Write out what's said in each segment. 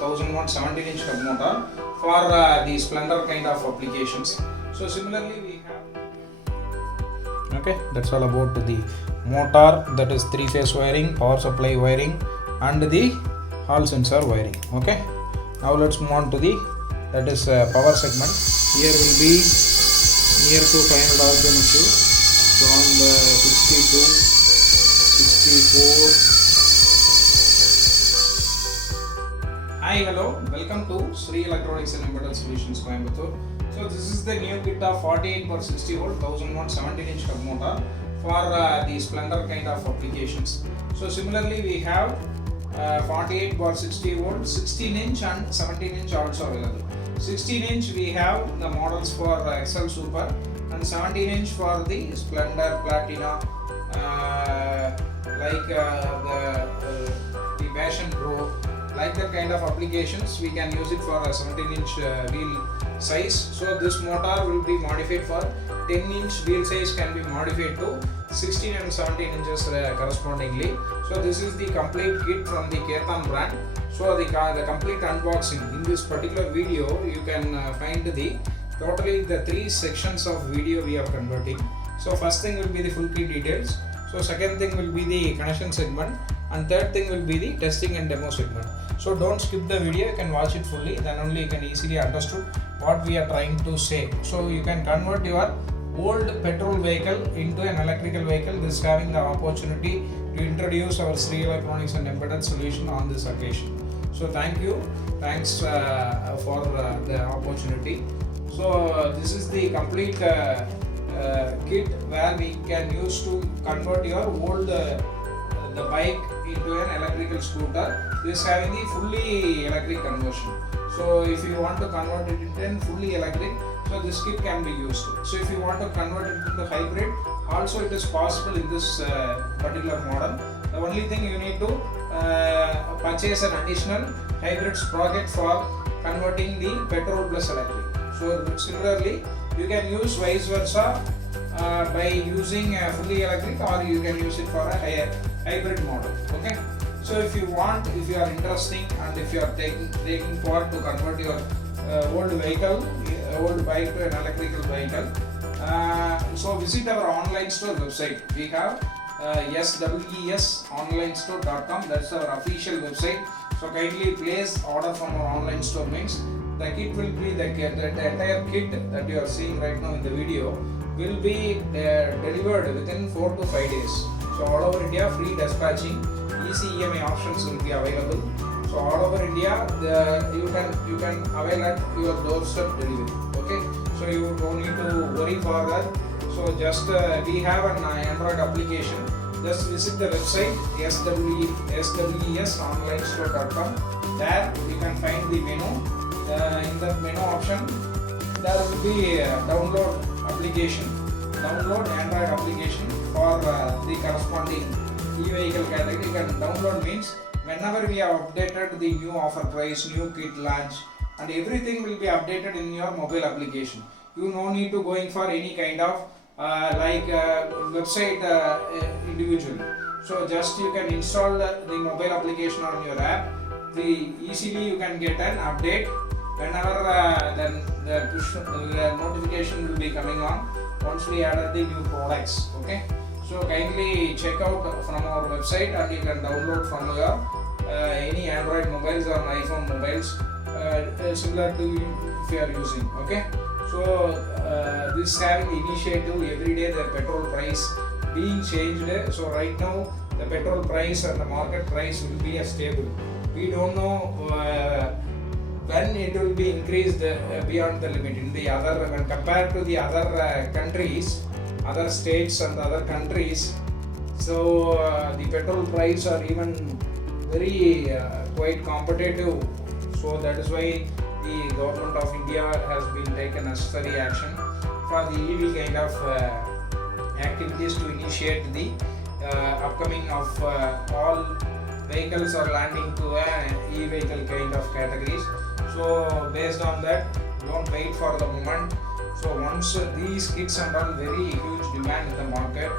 volt 1000 watt 17 inch hub motor for the Splendor kind of applications. So similarly we have, okay, that's all about the motor, that is 3-phase wiring, power supply wiring and the hall sensor wiring. Okay, now let's move on to the that is power segment. Here will be near to 500 rpm issue, so on the 62, 64. Hi, hello, welcome to Sri Electronics and Embedded Solutions Coimbatore. So this is the new kit of 48 per 60 volt 1000 watt 17 inch hub motor for the Splendor kind of applications. So similarly we have 48 per 60 volt 16 inch and 17 inch also available. 16 inch we have the models for XL Super and 17 inch for the Splendor, Platina, like the Passion Pro. Like that kind of applications, we can use it for a 17 inch wheel size. So this motor will be modified for 10 inch wheel size, can be modified to 16 and 17 inches correspondingly. So this is the complete kit from the Ketan brand. So the complete unboxing in this particular video, you can find the totally the 3 sections of video we are converting. So first thing will be the full kit details. So second thing will be the connection segment, and third thing will be the testing and demo segment. So don't skip the video, you can watch it fully, then only you can easily understood what we are trying to say. So you can convert your old petrol vehicle into an electrical vehicle. This having the opportunity to introduce our Sri Electronics and Embedded Solution on this occasion. So thanks for the opportunity. So this is the complete kit where we can use to convert your old the bike into an electrical scooter. This having the fully electric conversion. So if you want to convert it into fully electric, so this kit can be used. So if you want to convert it into hybrid, also it is possible in this particular model. The only thing you need to purchase an additional hybrid sprocket for converting the petrol plus electric. So similarly, you can use vice versa by using a fully electric, or you can use it for a hybrid model. Okay. So if you want, if you are interested and if you are taking part to convert your old vehicle, old bike to an electrical vehicle, so visit our online store website. We have swesonlinestore.com. That's our official website. So kindly place order from our online store. Means the kit will be the entire kit that you are seeing right now in the video will be delivered within 4 to 5 days. So all over India, free dispatching, easy EMI options will be available. So all over India, you can avail at your doorstep delivery. Okay, so you don't need to worry for that. So just we have an Android application. Just visit the website swesonlinestore.com. There you can find the menu. In the menu option, there will be download application. Download Android application for the corresponding e-vehicle category. You can download means whenever we have updated the new offer price, new kit launch, and everything will be updated in your mobile application. You no need to going for any kind of website individually. So just you can install the mobile application on your app. Easily you can get an update whenever then the push notification will be coming on once we added the new products. Okay, so kindly check out from our website, and you can download from your any Android mobiles or iPhone mobiles similar to if you are using. Okay, so this having initiative every day the petrol price being changed. So right now the petrol price and the market price will be stable. We don't know when it will be increased beyond the limit. In the other, when compared to the other countries, other states and other countries, so the petrol price are even very quite competitive. So that is why the government of India has been taken necessary action for the EV kind of activities to initiate the upcoming of all vehicles are landing to a e-vehicle kind of categories. So based on that, don't wait for the moment. So once these kits and all very huge demand in the market,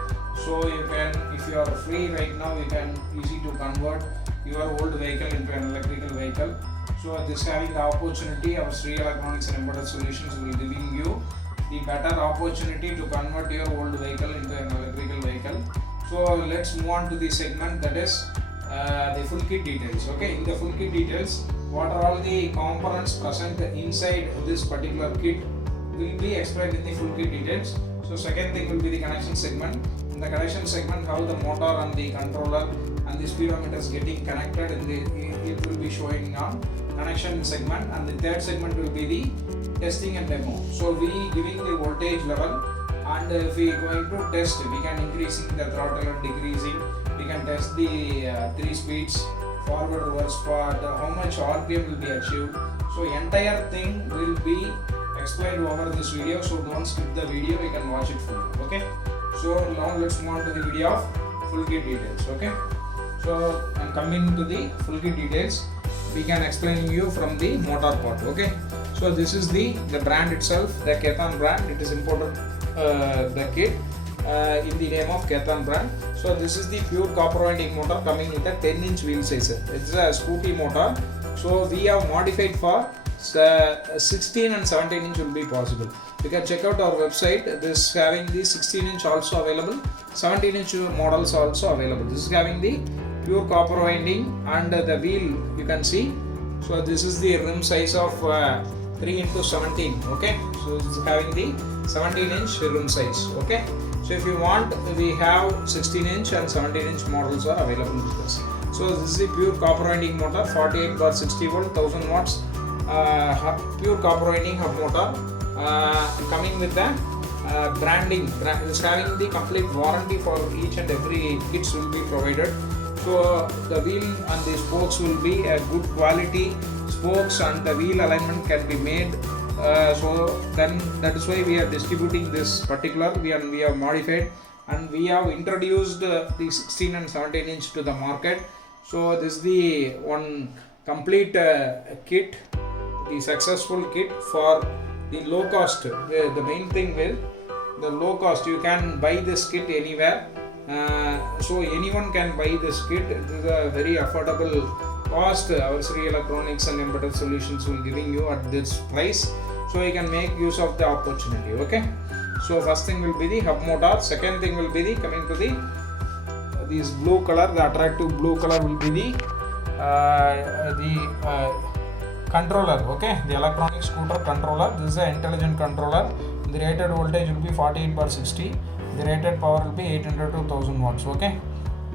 so you can, if you are free right now, you can easy to convert your old vehicle into an electrical vehicle. So this having the opportunity, our Sri Electronics and Embedded Solutions will giving you the better opportunity to convert your old vehicle into an electrical vehicle. So let's move on to the segment, that is the full kit details. Okay, in the full kit details, what are all the components present inside this particular kit will be explained in the full kit details. So second thing will be the connection segment. In the connection segment, how the motor and the controller and the speedometer is getting connected, it will be showing on connection segment. And the third segment will be the testing and demo. So we giving the voltage level, and if we are going to test, we can increasing the throttle and decreasing. We can test the 3 speeds, forward, reverse, forward, how much RPM will be achieved. So entire thing will be explained over this video, so don't skip the video, you can watch it fully. Okay, so now let's move on to the video of full kit details. Okay, so I'm coming to the full kit details. We can explain you from the motor part. Okay, so this is the brand itself, the Ketan brand. It is imported the kit in the name of Ketan brand. So this is the pure copper winding motor coming with a 10-inch wheel size. It's a scooty motor. So we have modified for 16 and 17 inch will be possible. You can check out our website. This having the 16 inch also available, 17 inch models also available. This is having the pure copper winding, and the wheel you can see. So this is the rim size of 3 into 17. Okay, so this is having the 17 inch rim size. Okay, so if you want, we have 16 inch and 17 inch models are available with us. So this is the pure copper winding motor, 48 bar 60 volt, 1000 watts, pure copper winding hub motor, coming with the branding. Is having the complete warranty for each and every kits will be provided. So the wheel and the spokes will be a good quality spokes, and the wheel alignment can be made. So then that is why we are distributing this particular. We have modified, and we have introduced the 16 and 17 inch to the market. So this is the one complete kit, the successful kit for the low cost. The main thing will the low cost. You can buy this kit anywhere. So anyone can buy this kit. This is a very affordable cost. Our Sri Electronics and Embedded Solutions will giving you at this price, so you can make use of the opportunity. Okay, so first thing will be the hub motor. Second thing will be the coming to the this blue color. The attractive blue color will be the controller. Okay, the electronic scooter controller. This is an intelligent controller. The rated voltage will be 48 bar 60. The rated power will be 800 to 1000 watts. Okay,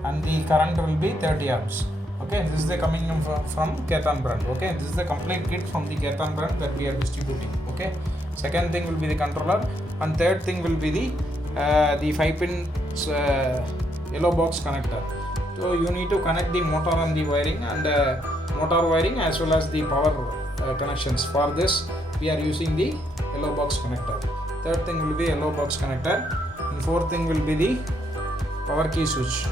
and the current will be 30 amps. Okay, this is the coming from Ketan brand. Okay, this is the complete kit from the Ketan brand that we are distributing. Okay, second thing will be the controller, and third thing will be the 5-pin yellow box connector. So you need to connect the motor and the wiring, and motor wiring as well as the power connections. For this we are using the yellow box connector. Third thing will be yellow box connector, and fourth thing will be the power key switch.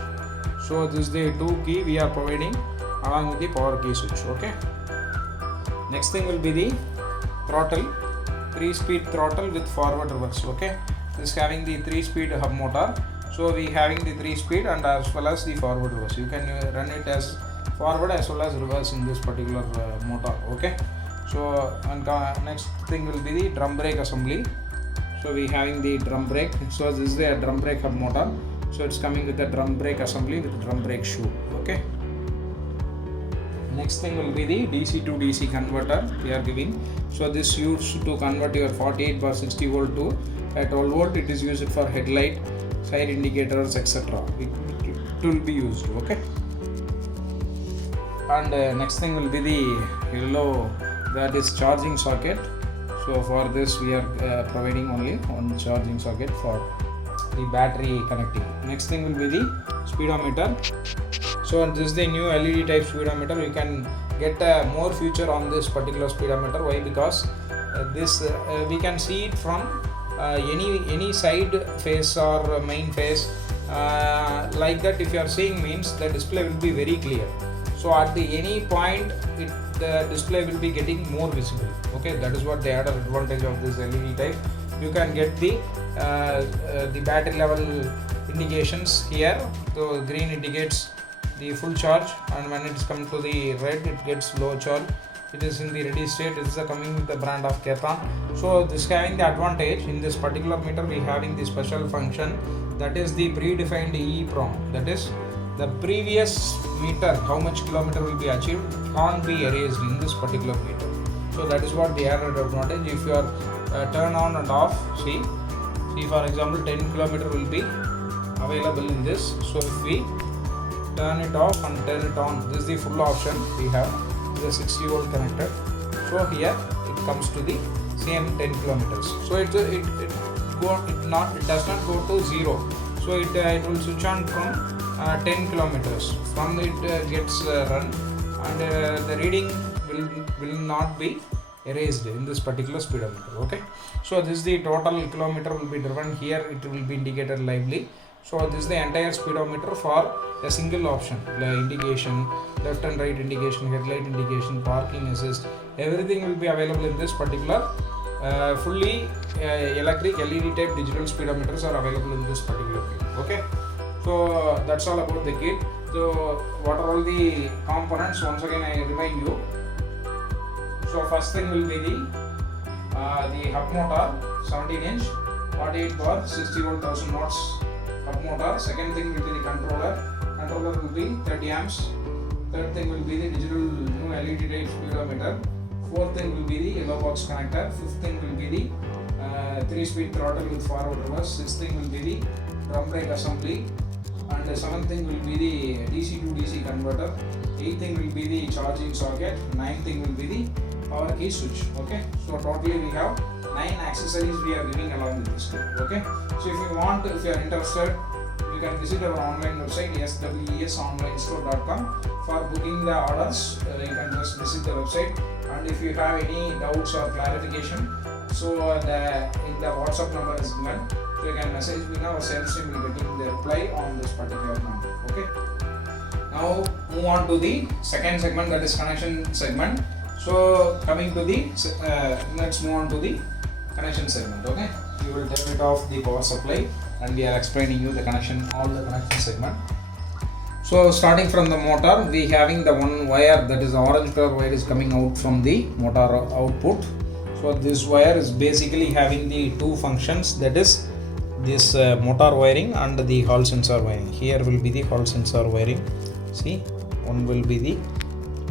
So this is the 2 key we are providing along with the power key switch. Okay, next thing will be the throttle, 3-speed throttle with forward reverse. Okay, this is having the 3-speed hub motor. So we having the 3-speed and as well as the forward reverse. You can run it as forward as well as reverse in this particular motor. Okay, so and next thing will be the drum brake assembly. So we having the drum brake. So this is the drum brake hub motor. So it's coming with the drum brake assembly with drum brake shoe. Okay, next thing will be the DC to DC converter we are giving. So this used to convert your 48 bar 60 volt to a 12 volt. It is used for headlight, side indicators, etc. It will be used. Okay, and next thing will be the yellow, that is charging socket. So for this we are providing only one charging socket for the battery connecting. Next thing will be the speedometer. So this is the new LED type speedometer. You can get more feature on this particular speedometer. Why? Because this we can see it from any side face or main face, like that. If you are seeing means the display will be very clear. So at any point the display will be getting more visible. Okay, that is what the added advantage of this LED type. You can get the battery level indications here. So green indicates the full charge, and when it's come to the red it gets low charge, it is in the ready state. It is coming with the brand of Ketan. So this having the advantage in this particular meter, we having the special function, that is the predefined EEPROM, that is the previous meter how much kilometer will be achieved can't be erased in this particular meter. So that is what the added advantage. If you are turn on and off, see for example 10 kilometer will be available in this. So if we turn it off and turn it on, this is the full option we have, the 60 volt connected. So here it comes to the same 10 kilometers. So it does not go to 0. So it will switch on from 10 kilometers. From it gets run, and the reading will not be erased in this particular speedometer. Okay, so this is the total kilometer will be driven. Here it will be indicated lively. So this is the entire speedometer for a single option, indication, left and right indication, headlight indication, parking assist, everything will be available in this particular fully electric LED type digital speedometers are available in this particular kit. Okay, so that's all about the kit. So what are all the components? Once again I remind you. So first thing will be the hub motor, 17 inch, 48 bar, 60 volt, 1000 watts hub motor. Second thing will be the controller. Controller will be 30 amps. Third thing will be the digital new LED type speedometer. Fourth thing will be the yellow box connector. Fifth thing will be the 3-speed throttle with forward reverse. Sixth thing will be the drum brake assembly. And the seventh thing will be the DC to DC converter. Eighth thing will be the charging socket. Ninth thing will be the power key switch. Okay, so totally we have 9 accessories we are giving along with this kit. Okay, so if you are interested, you can visit our online website swesonlinestore.com. For booking the orders, you can just visit the website, and if you have any doubts or clarification, so in the WhatsApp number is given, so you can message me. Now our sales team will get the reply on this particular number. Okay, now move on to the second segment, that is connection segment. So coming to the let's move on to the connection segment. Okay, we will turn it off the power supply and we are explaining you the connection, all the connection segment. So starting from the motor, we having the one wire, that is the orange color wire is coming out from the motor output. So this wire is basically having the two functions, that is this motor wiring and the hall sensor wiring. Here will be the hall sensor wiring. See, one will be the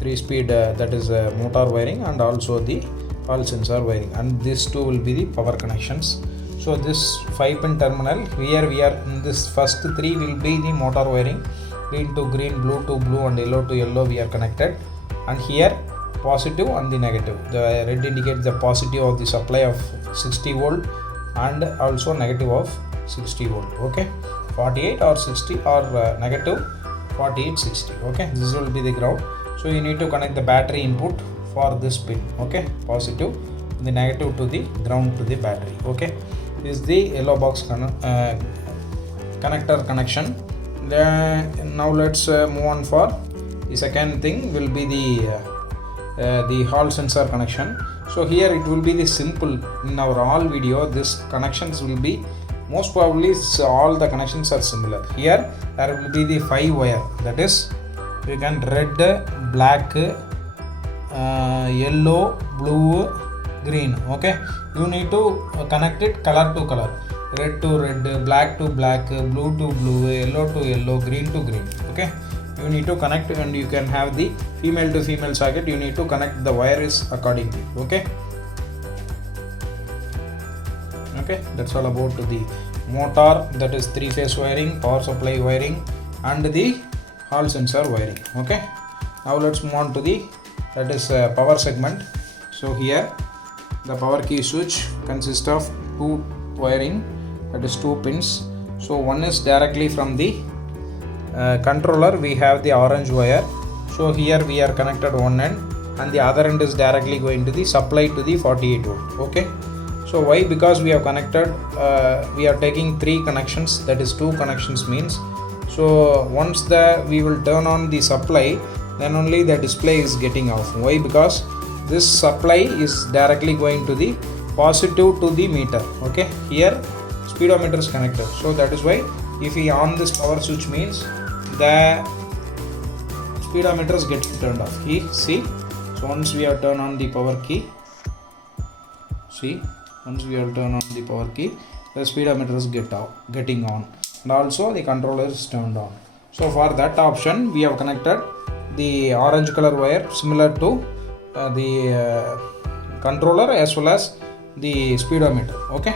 3-speed that is motor wiring and also the hall sensor wiring, and these two will be the power connections. So this 5-pin terminal, here we are in this first 3 will be the motor wiring, green to green, blue to blue and yellow to yellow we are connected, and here positive and the negative. The red indicates the positive of the supply of 60 volt and also negative of 60 volt. Okay, 48 or 60 or negative 48 60. Okay, this will be the ground. So you need to connect the battery input for this pin. Okay, positive, the negative to the ground to the battery. Okay, this is the yellow box connector connection. Now let's move on for the second thing will be the hall sensor connection. So here it will be the simple. In our all video, this connections will be most probably all the connections are similar. Here there will be the 5 wire, that is you can red, black, yellow, blue, green. Okay, you need to connect it color to color, red to red, black to black, blue to blue, yellow to yellow, green to green. Okay, you need to connect, and you can have the female to female socket. You need to connect the wires accordingly. Okay, that's all about the motor, that is 3-phase wiring, power supply wiring and the hall sensor wiring. Okay, now let's move on to the that is power segment. So here the power key switch consists of 2 wiring, that is 2 pins. So one is directly from the controller, we have the orange wire. So here we are connected one end, and the other end is directly going to the supply to the 48 volt. Okay, so why? Because we have connected we are taking 3 connections, that is 2 connections means. So once we will turn on the supply, then only the display is getting off. Why? Because this supply is directly going to the positive to the meter. Okay, here speedometer is connected, so that is why if we on this power switch means the speedometer is getting turned off. See, So once we have turned on the power key, see, once we have turned on the power key, the speedometer is getting on, and also the controller is turned on. So for that option we have connected the orange color wire similar to the controller as well as the speedometer. Okay,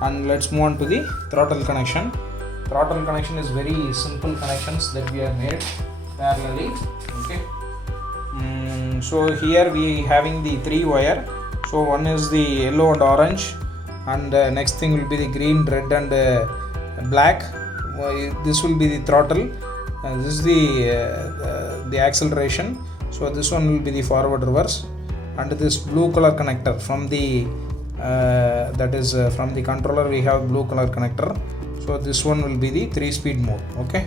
and let's move on to the throttle connection. Throttle connection is very simple connections that we have made parallelly. Okay, so here we having the 3 wire. So one is the yellow and orange, and next thing will be the green, red and black. This will be the throttle. This is the acceleration. So this one will be the forward reverse, and this blue color connector from the from the controller we have blue color connector. So this one will be the 3-speed mode. Okay,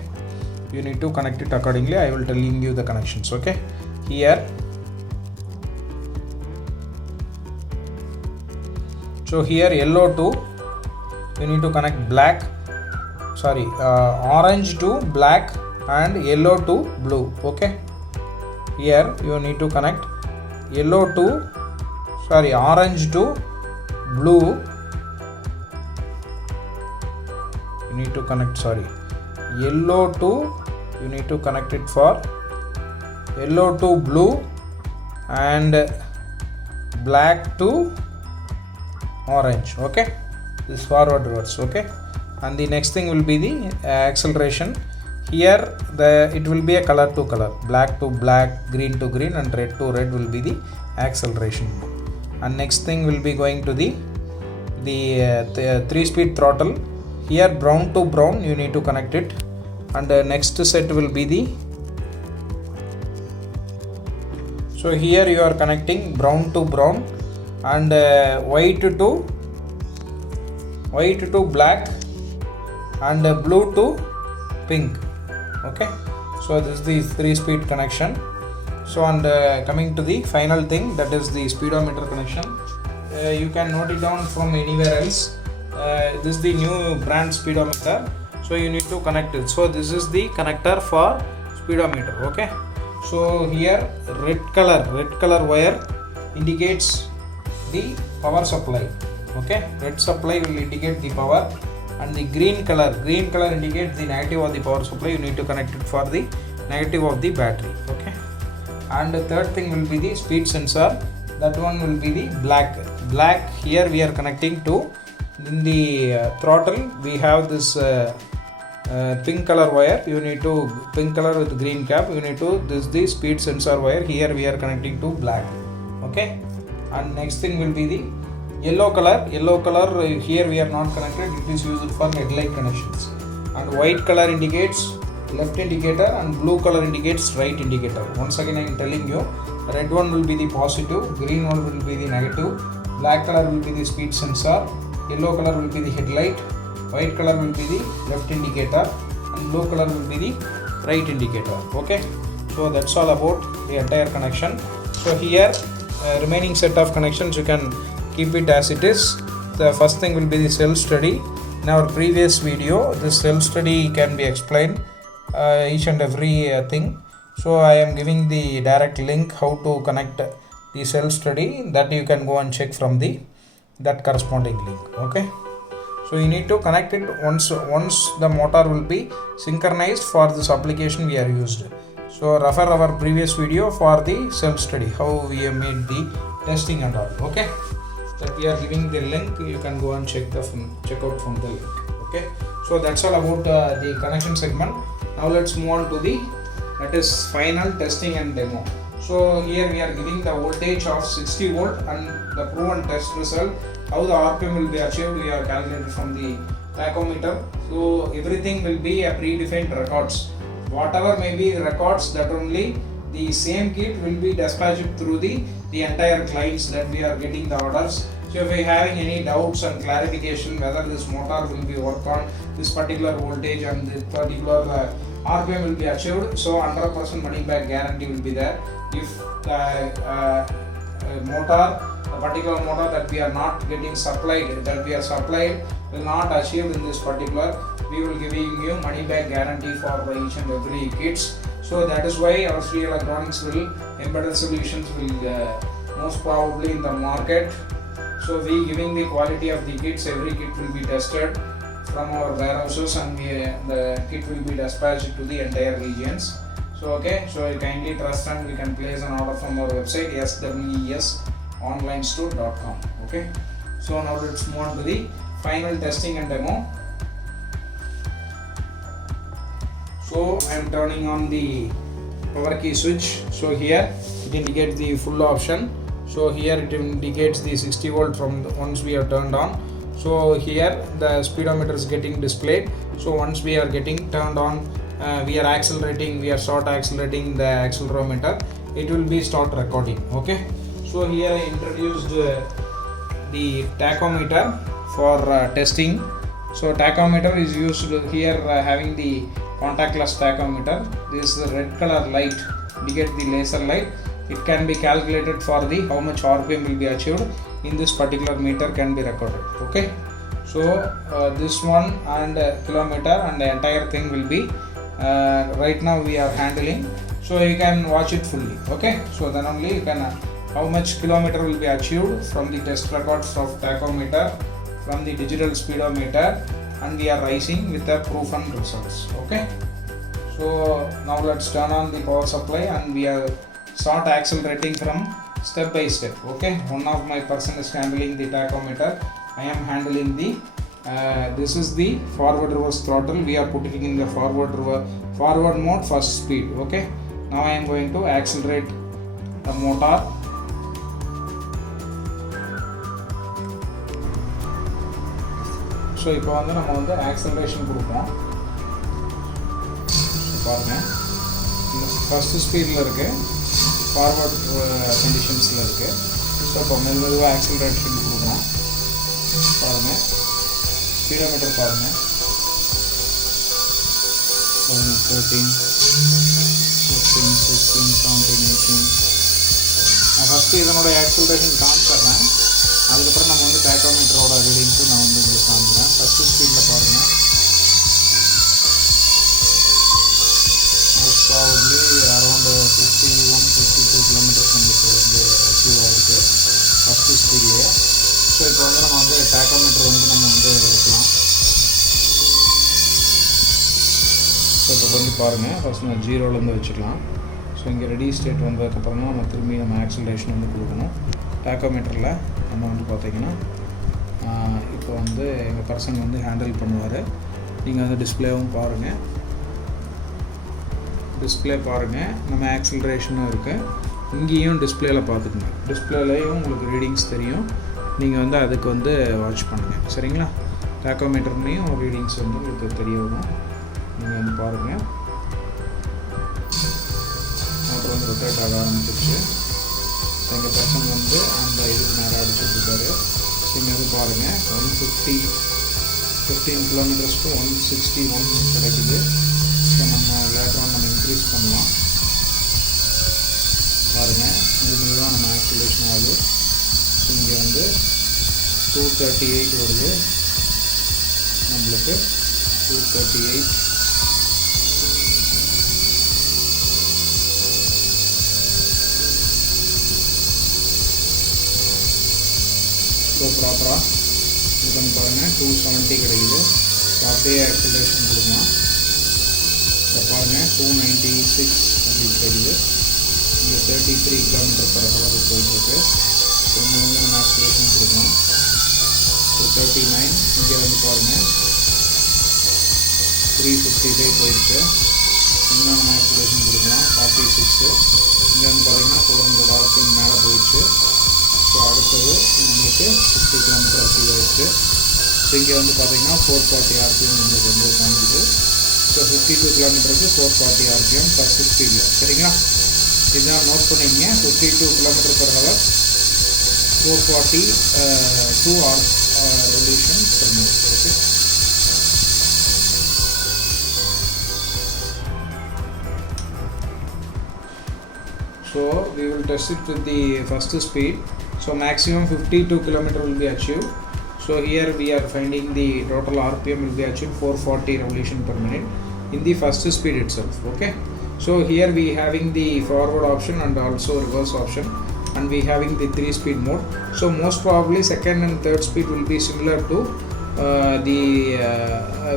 you need to connect it accordingly. I will telling you the connections. Okay, here. So here yellow to, you need to connect orange to black and yellow to blue. Okay, here you need to connect orange to blue. You need to connect yellow to, you need to connect it for yellow to blue and black to orange. Okay, this forward reverse. Okay, and the next thing will be the acceleration. Here it will be a color to color, black to black, green to green and red to red will be the acceleration. And next thing will be going to the 3-speed throttle. Here brown to brown you need to connect it, and next set will be the, so here you are connecting brown to brown and white to black and blue to pink. Okay, so this is the 3-speed connection. So and coming to the final thing, that is the speedometer connection. You can note it down from anywhere else. This is the new brand speedometer, so you need to connect it. So this is the connector for speedometer. Okay, so here red color wire indicates the power supply. Okay, red supply will indicate the power, and the green color indicates the negative of the power supply. You need to connect it for the negative of the battery. Okay, and the third thing will be the speed sensor. That one will be the black. Here we are connecting to, in the throttle we have this pink color wire. You need to, pink color with green cap, you need to, this is the speed sensor wire. Here we are connecting to black. Okay, and next thing will be the yellow color. Here we are not connected, it is used for headlight connections. And white color indicates left indicator and blue color indicates right indicator. Once again I am telling you, red one will be the positive, green one will be the negative, black color will be the speed sensor, yellow color will be the headlight, white color will be the left indicator, and blue color will be the right indicator. Okay, so that's all about the entire connection. So here remaining set of connections you can keep it as it is. The first thing will be the self study. In our previous video, this self study can be explained each and every thing. So I am giving the direct link how to connect the self study, that you can go and check from that corresponding link. Okay, so you need to connect it once the motor will be synchronized. For this application we are used. So refer our previous video for the self study, how we have made the testing and all. Okay, that we are giving the link, you can go and check out from the link. Okay, so that's all about the connection segment. Now let's move on to that is final testing and demo. So here we are giving the voltage of 60 volt and the proven test result. How the RPM will be achieved, we have calculated from the tachometer. So everything will be a predefined records. Whatever may be records, that only the same kit will be dispatched through the entire clients that we are getting the orders. So if we are having any doubts and clarification whether this motor will be work on this particular voltage and this particular RPM will be achieved, so 100% money back guarantee will be there. If the particular motor that we are not getting supplied, that we are supplied will not achieve in this particular, we will giving you money back guarantee for each and every kits. So that is why our Sri Electronics will embedded solutions will most probably in the market. So we giving the quality of the kits. Every kit will be tested from our warehouses, and the kit will be dispatched to the entire regions. So okay, so you kindly trust, and we can place an order from our website swesonlinestore.com. Okay, so now let's move on to the final testing and demo. So I am turning on the power key switch. So here it indicates the full option. So here it indicates the 60 volt from once we are turned on. So here the speedometer is getting displayed. So once we are getting turned on, we are accelerating, we are start accelerating the accelerometer, it will be start recording. Okay, so here I introduced the tachometer for testing. So tachometer is used here, having the contactless tachometer. This is the red color light indicate the laser light. It can be calculated for the how much RPM will be achieved in this particular meter can be recorded. Okay, so this one and kilometer and the entire thing will be right now we are handling, so you can watch it fully. Okay, so then only you can how much kilometer will be achieved from the test records of tachometer, from the digital speedometer, and we are rising with the proven results. Okay, so now let's turn on the power supply and we are start accelerating from step by step. Okay, one of my person is handling the tachometer, I am handling the this is the forward reverse throttle. We are putting in the forward mode first speed. Okay, now I am going to accelerate the motor. So இப்போ வந்து நம்ம வந்து acceleration கொடுப்போம். பாருங்க, first ஸ்பீடில் இருக்குது, forward கண்டிஷன்ஸில் இருக்குது. So இப்போ மெதுவாக ஆக்சலரேஷன் கொடுக்குறோம். பாருங்கள், ஸ்பீடோமீட்டர் பாருங்கள், 13, 15, 16, 17, 18. நான் ஃபஸ்ட்டு இதனோட ஆக்சலரேஷன் காமிச்சிட்றேன், அதுக்கப்புறம் நம்ம வந்து டேக்கோமீட்டரோட ரீடிங்ஸும் நான் வந்து உங்களுக்கு காமிக்கிறேன். ஃபஸ்ட்டு ஸ்பீடில் பாருங்கள், மோஸ்ட் ப்ராபப்ளி அரௌண்ட் 51-52 கிலோமீட்டர்ஸ் நம்மளுக்கு வந்து அச்சீவ் ஆகிருக்கு ஃபஸ்ட்டு ஸ்பீட்லேயே. ஸோ இப்போ வந்து நம்ம வந்து டேக்கோமீட்டர் வந்து நம்ம வந்து வைக்கலாம். ஸோ இப்போ வந்து பாருங்கள், ஃபஸ்ட் நான் ஜீரோலேருந்து வச்சுக்கலாம். ஸோ இங்கே ரெடி ஸ்டேட் வந்ததுக்கப்புறம் தான் நம்ம திரும்பி நம்ம ஆக்சலரேஷன் வந்து கொடுக்கணும். டேக்கோமீட்டரில் நம்ம வந்து பார்த்திங்கன்னா இப்போ வந்து எங்கள் பர்சன் வந்து ஹேண்டில் பண்ணுவார். நீங்கள் வந்து டிஸ்பிளேவும் பாருங்கள், டிஸ்பிளே பாருங்கள், நம்ம ஆக்சலரேஷனும் இருக்குது. இங்கேயும் டிஸ்பிளேயில் பார்த்துக்கோங்க, டிஸ்பிளேலையும் உங்களுக்கு ரீடிங்ஸ் தெரியும். நீங்கள் வந்து அதுக்கு வந்து வாட்ச் பண்ணுங்கள், சரிங்களா? டேக்கோமீட்டர்லேயும் ரீடிங்ஸ் வந்து உங்களுக்கு தெரிய வரும். நீங்கள் வந்து பாருங்கள், மோட்டர் வந்து ரொட்டேட் ஆக ஆரம்பிச்சிருச்சு. எங்கள் பர்சன் வந்து அந்த இதுக்கு நேரம் அடிச்சுட்ருக்காரு. இங்கே வந்து பாருங்கள், 15 கிலோமீட்டர்ஸ் டு 161 கிடைக்குது. ஸோ நம்ம லேட்டராக நம்ம இன்க்ரீஸ் பண்ணலாம். பாருங்கள், இதுமாதிரி தான் நம்ம ஆக்சிலேஷன் ஆகுது. ஸோ இங்கே வந்து 238 வருது நம்மளுக்கு, 238. ஸோ ப்ராப்பராக இது பண்ணி பாருங்கள், 270 கிடைக்குது. ஸோ அப்படியே ஆக்சிலரேஷன் கொடுக்கலாம். ஸோ பாருங்கள், 296 அப்படி கிடைக்குது. இங்கே 33 km/h போயிட்டுருக்கு. ஸோ இங்கே வந்து நம்ம ஆக்சிலரேஷன் கொடுக்கலாம். ஸோ 39. இங்கே வந்து பாருங்கள், 355 போயிடுச்சு. இங்கே நம்ம ஆக்சிலரேஷன் கொடுக்கலாம். 46. இங்கே வந்து பார்த்திங்கன்னா 400 RPM மேலே போயிடுச்சு. ஸோ அடுத்தது நம்மளுக்கு 50 km அச்சீவ் ஆகிடுச்சு. ஸோ இங்கே வந்து பார்த்திங்கன்னா 440 RPM நம்மளுக்கு வந்து காமிக்குது. ஸோ 52 km 440 RPM ஃபஸ்ட்டு ஸ்பீடில், சரிங்களா? இதுதான் நோட் பண்ணிங்க, 52 km/h 442 revolution per minute. Okay. So we will test it with the first speed. So maximum 52 km will be achieved. So here we are finding the total RPM will be achieved 440 revolution per minute in the first speed itself. Okay. So here we having the forward option and also reverse option, and we having the 3-speed mode. So most probably second and third speed will be similar to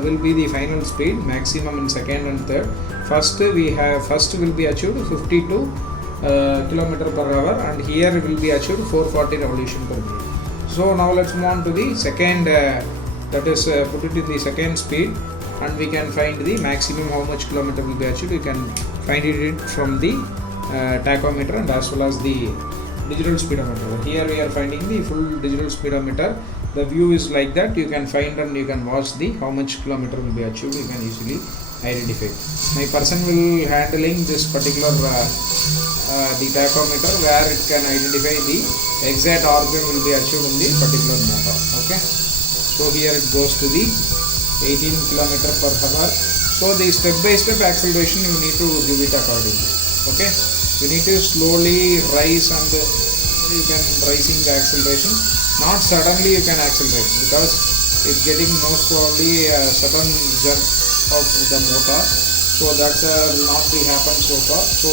will be the final speed maximum in second and third. First will be achieved 52 km per hour, and here will be achieved 440 revolution per minute. So now let's move on to the second, that is put it in the second speed, and we can find the maximum how much kilometer will be achieved. You can find it from the tachometer and as well as the digital speedometer. Here we are finding the full digital speedometer. The view is like that. You can find and you can watch the how much kilometer will be achieved. You can easily identify. My person will handling this particular the tachometer, where it can identify the exact RPM will be achieved in the particular motor. Okay. So here it goes to the 18 km per hour. So the step by step acceleration you need to give it accordingly. Okay. You need to slowly rise, and you can rising the acceleration. Not suddenly you can accelerate, because it's getting most probably a sudden jerk of the motor. So that will not be happen so far. So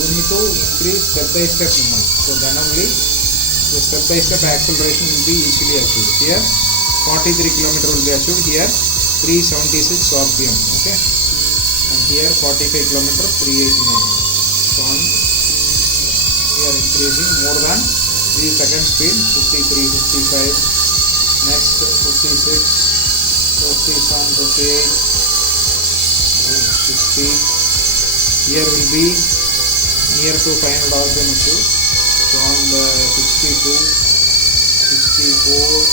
you need to increase step by step movement. So then only the step by step acceleration will be easily achieved. Here 43 km will be achieved. Here 376 RPM. Okay, and here 45 km 389. So we are increasing more than the second speed, 53, 55, next 56, 57, 58, 60. Here will be near to 500 RPM achieved. So on the 62, 64,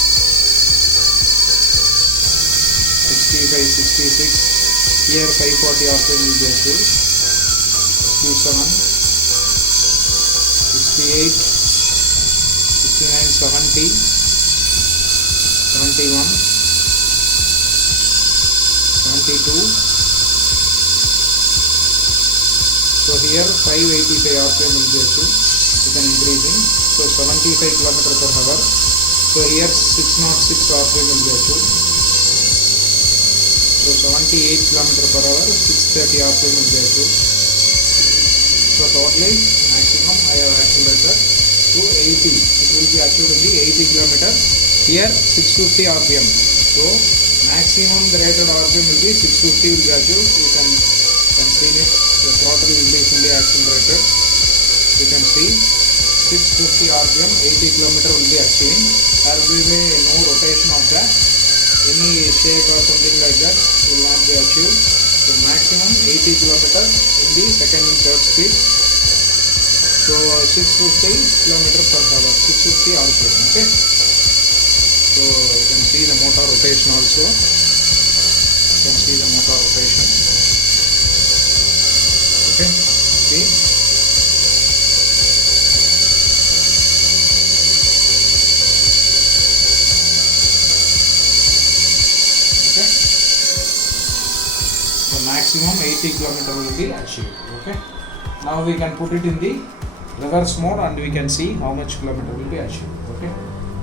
65, 66. Here 540 RPM will be achieved. 67, 68, 69, 70, 71, 72. So here 585 RPM will be achieved. You can increasing. So 75 km per hour. So here 606 RPM will be achieved. So 78 km per hour, 630 RPM will be achieved. So totally maximum I have accelerated to 80. It will be achieved in the 80 km. Here 650 RPM. So maximum the rated RPM will be 650 will be achieved. You can see it. The throttle will be fully accelerated. You can see 650 RPM, 80 km will be achieving. There will be no rotation of the any shake or something like that will not be achieved. So maximum 80 km in the second and third speed. So 650 km per hour, 650 RPM. Okay. So you can see the motor rotation also. You can see the motor rotation. Okay. See. Okay. So maximum 80 km will be achieved. Okay. Now we can put it in the reverse mode and we can see how much kilometer will be achieved. Okay.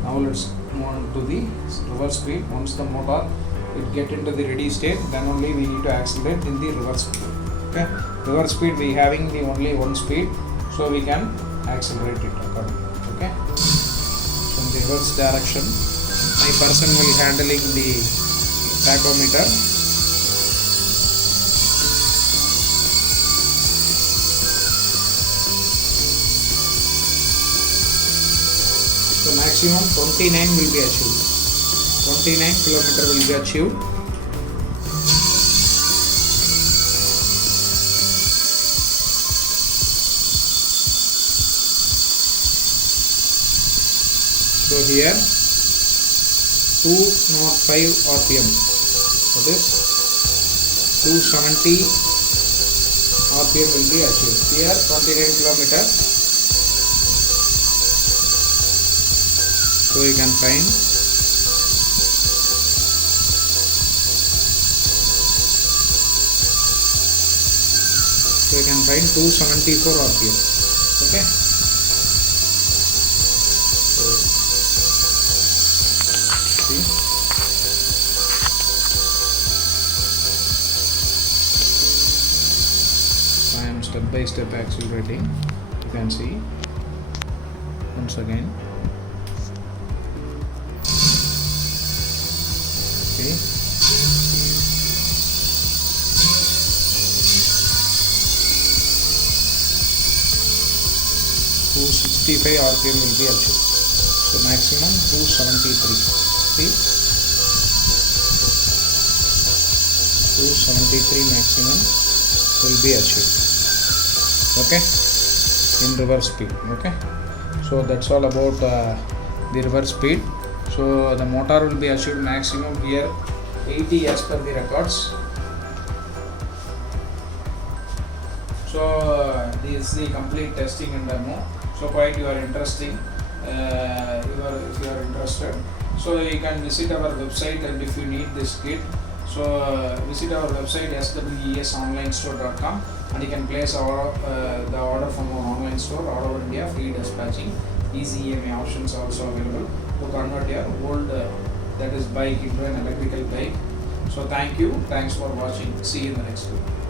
Now let's move on to the reverse speed. Once the motor will get into the ready state, then only we need to accelerate in the reverse speed. Okay. Reverse speed we having the only one speed, so we can accelerate it accordingly. Okay. From the reverse direction, my person will handling the tachometer. So maximum 29 will be achieved. 29 km will be achieved. So here 205 RPM. That is 270 RPM will be achieved. Here 29 km. So you can find so you can find 274 RPM. Okay. So see. step by step accelerating. You can see once again. Okay. 265 RPM will be achieved. So maximum 273. See, 273 maximum will be achieved. Okay, in reverse speed. Okay, so that's all about the reverse speed. So the motor will be achieved maximum here 80 as per the records. So this is the complete testing and demo. So quite you are interesting. If you are interested, so you can visit our website, and if you need this kit, so visit our website swesonlinestore.com, and you can place the order from our online store all over India, free dispatching, easy EMI options also available to convert your old that is bike into an electrical bike. So thanks for watching. See you in the next video.